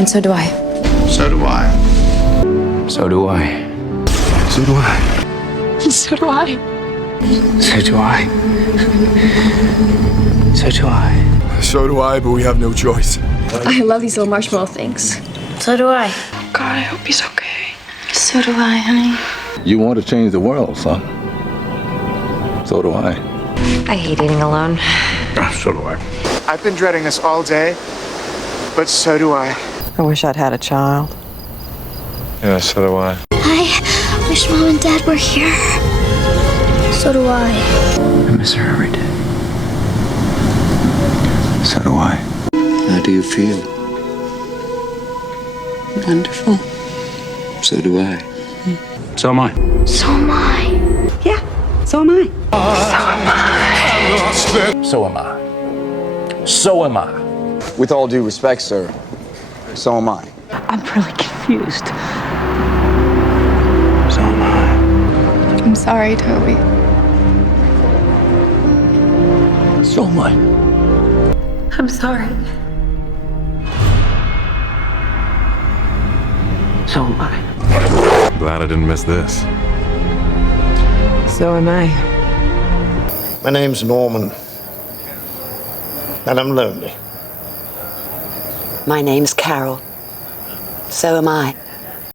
And so do I. So do I. So do I. So do I. So do I. So do I. So do I. So do I, but we have no choice. I love these little marshmallow things. So do I. God, I hope he's okay. So do I, honey. You want to change the world, son. So do I. I hate eating alone. So do I. I've been dreading this all day, but so do I. I wish I'd had a child. Yeah, so do I. I wish Mom and Dad were here. So do I. I miss her every day. So do I. How do you feel? Wonderful. So do I. So am I. So am I. Yeah, so am I. So am I. So am I. With all due respect, sir, so am I. I'm really confused. So am I. I'm sorry, Toby. So am I. I'm sorry. So am I. Glad I didn't miss this. So am I. My name's Norman, and I'm lonely. My name's Carol. So am I.